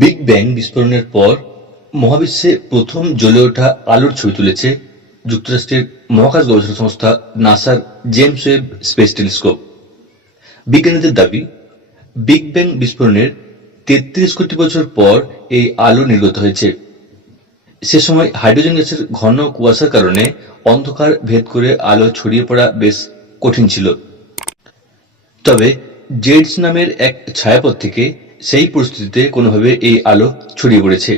Big bang বিস্ফোরণের পর মহাবিশ্বে প্রথম জ্বলে ওঠা আলোর ছবি তুলেছে যুক্তরাষ্ট্রের মহাকাশ গবেষণা সংস্থা নাসার জেমস ওয়েব স্পেস টেলিস্কোপ। বিজ্ঞানীদের দাবি বিগ ব্যাং বিস্ফোরণের তেত্রিশ কোটি বছর পর এই আলো নির্গত হয়েছে। সে সময় হাইড্রোজেন গ্যাসের ঘন কুয়াশার কারণে অন্ধকার ভেদ করে আলো ছড়িয়ে পড়া বেশ কঠিন ছিল। তবে জেডস নামের এক ছায়াপথ থেকে সেই পরিস্থিতিতে কোনোভাবে এই আলো ছড়িয়ে পড়েছে।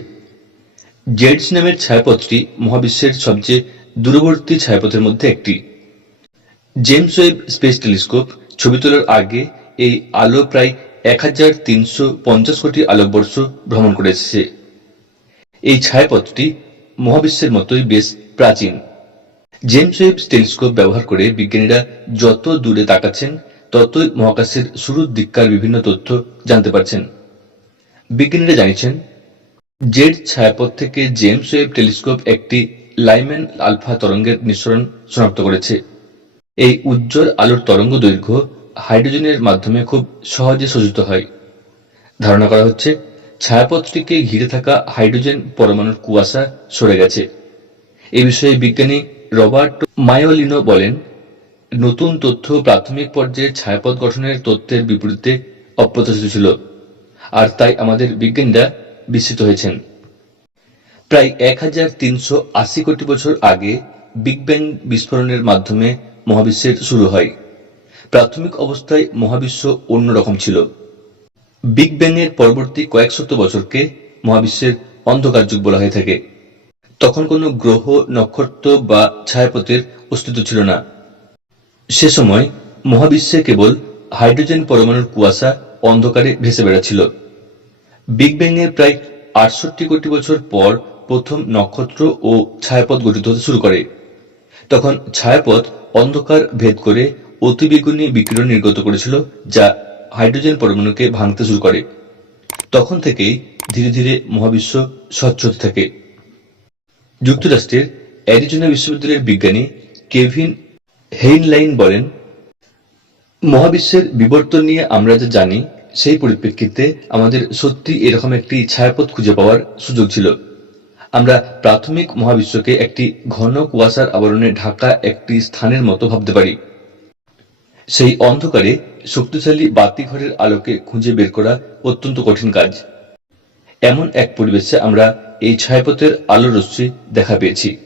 জেডস নামের ছায়াপথটি মহাবিশ্বের সবচেয়ে দূরবর্তী ছায়াপথের মধ্যে একটি। জেমস ওয়েব স্পেস টেলিস্কোপ ছবি তোলার আগে এই আলো প্রায় এক হাজার তিনশো পঞ্চাশ কোটি আলোকবর্ষ ভ্রমণ করে এসেছে এই ছায়াপথটি মহাবিশ্বের মতোই বেশ প্রাচীন। জেমস ওয়েব টেলিস্কোপ ব্যবহার করে বিজ্ঞানীরা যত দূরে তাকাচ্ছেন ততই মহাকাশের শুরুর দিককার বিভিন্ন তথ্য জানতে পারছেন। বিজ্ঞানীরা জানিয়েছেন জেড ছায়াপথ থেকে জেমস ওয়েব টেলিস্কোপ একটি লাইম্যান আলফা তরঙ্গের নিঃসরণ শনাক্ত করেছে। এই উজ্জ্বল আলোর তরঙ্গ দৈর্ঘ্য হাইড্রোজেনের মাধ্যমে খুব সহজে শোষিত হয়। ধারণা করা হচ্ছে, ছায়াপথটিকে ঘিরে থাকা হাইড্রোজেন পরমাণুর কুয়াশা সরে গেছে। এ বিষয়ে বিজ্ঞানী রবার্ট মায়োলিনো বলেন নতুন তথ্য প্রাথমিক পর্যায়ে ছায়াপথ গঠনের তথ্যের বিপরীতে অপ্রত্যাশিত ছিল, আর তাই আমাদের বিজ্ঞানীরা বিস্মিত হয়েছেন। প্রায় এক হাজার তিনশো আশি কোটি বছর আগে বিগ ব্যাং বিস্ফোরণের মাধ্যমে মহাবিশ্বের শুরু হয়। প্রাথমিক অবস্থায় মহাবিশ্ব অন্যরকম ছিল। বিগ ব্যাং এর পরবর্তী কয়েক শত বছরকে মহাবিশ্বের অন্ধকার যুগ বলা হয়ে থাকে। তখন কোনো গ্রহ, নক্ষত্র বা ছায়াপথের অস্তিত্ব ছিল না। সে সময় মহাবিশ্বে কেবল হাইড্রোজেন পরমাণুর কুয়াশা অন্ধকারে ভেসে বেড়াচ্ছিল। বিগ ব্যাং এর প্রায় আটষট্টি কোটি বছর পর প্রথম নক্ষত্র ও ছায়াপথ গঠিত হতে শুরু করে। তখন ছায়াপথ অন্ধকার ভেদ করে অতিবেগুনি বিকিরণ নির্গত করেছিল, যা হাইড্রোজেন পরমাণুকে ভাঙতে শুরু করে। তখন থেকেই ধীরে ধীরে মহাবিশ্ব স্বচ্ছ থাকে। যুক্তরাষ্ট্রের অ্যারিজোনা বিশ্ববিদ্যালয়ের বিজ্ঞানী কেভিন হেইনলাইন বলেন, মহাবিশ্বের বিবর্তন নিয়ে আমরা যা জানি, সেই পরিপ্রেক্ষিতে আমাদের সত্যি এরকম একটি ছায়াপথ খুঁজে পাওয়ার সুযোগ ছিল। আমরা প্রাথমিক মহাবিশ্বকে একটি ঘন কুয়াশার আবরণে ঢাকা একটি স্থানের মতো ভাবতে পারি। সেই অন্ধকারে শক্তিশালী বাতিঘরের আলোকে খুঁজে বের করা অত্যন্ত কঠিন কাজ। এমন এক পরিবেশে আমরা এই ছায়াপথের আলো রশ্মি দেখা পেয়েছি।